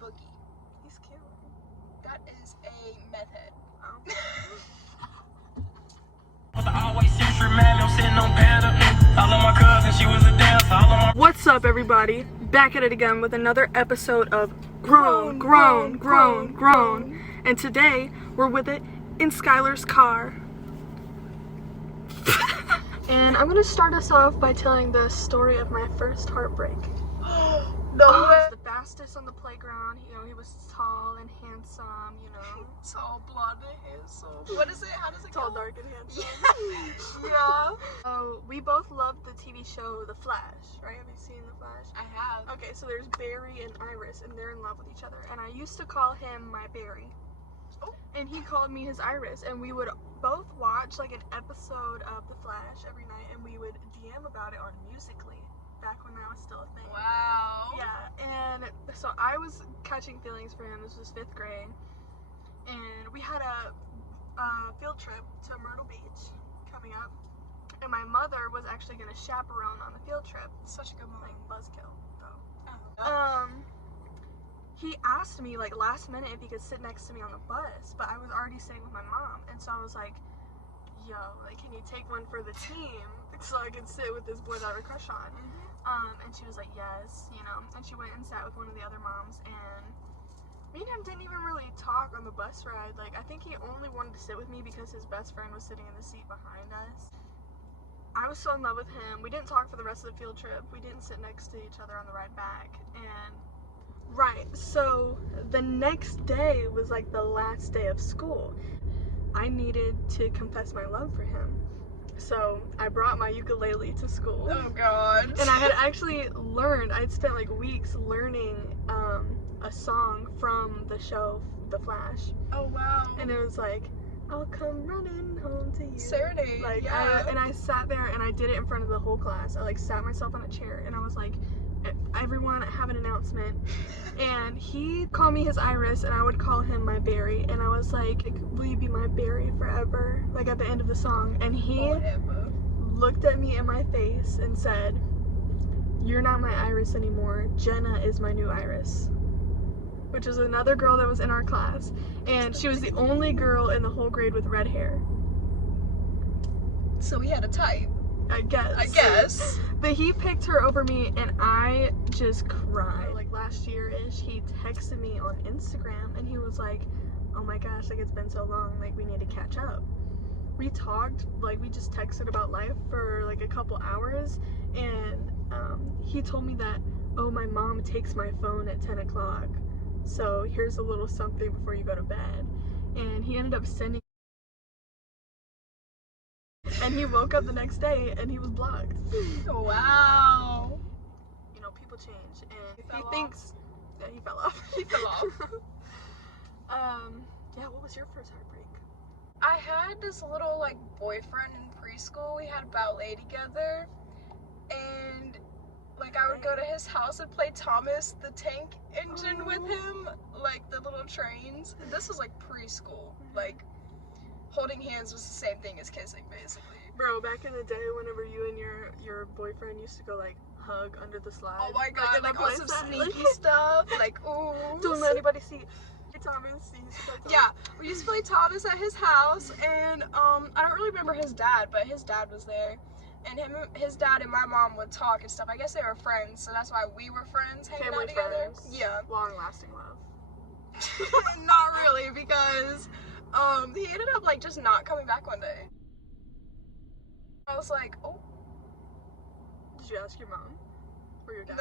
Boogie. He's cute. That is a meth head. Oh. What's up, everybody? Back at it again with another episode of Grown. And today we're with it in Skylar's car. And I'm gonna start us off by telling the story of my first heartbreak. No He way. was the fastest on the playground. He was tall and handsome. Tall, blonde, and handsome. What is it? How does it Tall, go? dark, and handsome. Yeah. So we both loved the TV show The Flash, right? Have you seen The Flash? I have. Okay, so there's Barry and Iris, and they're in love with each other. And I used to call him my Barry. Oh. And he called me his Iris, and we would both watch like an episode of The Flash every night, and we would DM about it on Musical.ly, back when that was still a thing. Wow. Yeah, and so I was catching feelings for him. This was 5th grade, and we had a field trip to Myrtle Beach coming up, and my mother was actually going to chaperone on the field trip. Such a good movie. Like, buzzkill, though. Oh. He asked me like last minute if he could sit next to me on the bus, but I was already sitting with my mom, and so I was like, yo, like, can you take one for the team so I can sit with this boy that I have a crush on? And she was like, yes, and she went and sat with one of the other moms, and me and him didn't even really talk on the bus ride. Like, I think he only wanted to sit with me because his best friend was sitting in the seat behind us. I was so in love with him. We didn't talk for the rest of the field trip. We didn't sit next to each other on the ride back, and so the next day was like the last day of school. I needed to confess my love for him. So I brought my ukulele to school. Oh god. And I had actually I'd spent like weeks learning a song from the show The Flash. Oh wow. And it was like, I'll come running home to you. Serenade. Like, yeah. I sat there and I did it in front of the whole class. I like sat myself on a chair and I was like, everyone have an announcement. And he called me his Iris and I would call him my Barry, and I was like, will you be my Barry forever, like at the end of the song? And he looked at me in my face and said, you're not my Iris anymore, Jenna is my new Iris, which is another girl that was in our class, and she was the only girl in the whole grade with red hair. So we had a type. I guess. But he picked her over me, and I just cried. Like last year-ish, he texted me on Instagram, and he was like, oh my gosh, like it's been so long, like we need to catch up. We talked, like we just texted about life for like a couple hours, and he told me that, oh, my mom takes my phone at 10 o'clock, so here's a little something before you go to bed. And he ended up sending. And he woke up the next day and he was blocked. Wow. People change, and He fell off. He fell off. Yeah, what was your first heartbreak? I had this little like boyfriend in preschool. We had ballet together, and like I would go to his house and play Thomas the Tank Engine with him, like the little trains. And this was like preschool. Like, holding hands was the same thing as kissing, basically. Bro, back in the day, whenever you and your boyfriend used to go like hug under the slide. Oh my god, like on some sneaky stuff. Like, ooh. Don't let anybody see. Hey, Thomas. Yeah, we used to play Thomas at his house, and I don't really remember his dad, but his dad was there. And his dad and my mom would talk and stuff. I guess they were friends, so that's why we were friends, hanging out together. Friends. Yeah. Long-lasting love. Not really, because he ended up like just not coming back one day. I was like, oh. Did you ask your mom or your dad?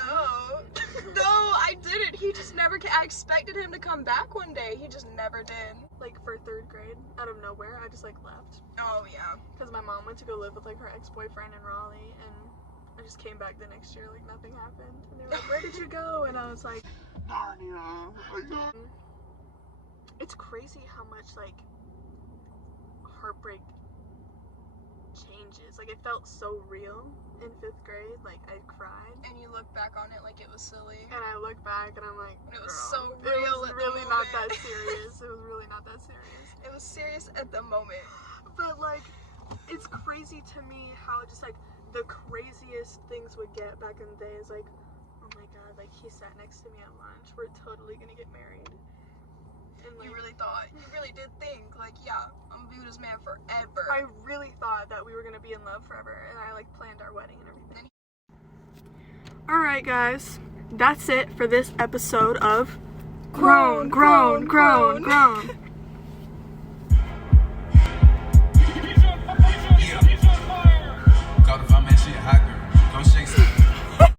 No, I didn't. He just never came. I expected him to come back one day. He just never did. Like for 3rd grade, out of nowhere, I just like left. Oh yeah. Because my mom went to go live with like her ex-boyfriend in Raleigh, and I just came back the next year like nothing happened. And they were like, where did you go? And I was like, Narnia. It's crazy how much like heartbreak changes. Like, it felt so real in 5th grade. Like, I cried. And you look back on it like it was silly. And I look back and I'm like, it was so real. It was really not that serious. It was really not that serious. It was serious at the moment. But like, it's crazy to me how just like the craziest things would get back in the day is like oh my god, like, he sat next to me at lunch. We're totally gonna get married. And, like, You really did think, like, yeah, I'm gonna be with this man forever. I really thought that we were gonna be in love forever, and I, like, planned our wedding and everything. Alright, guys. That's it for this episode of Grown.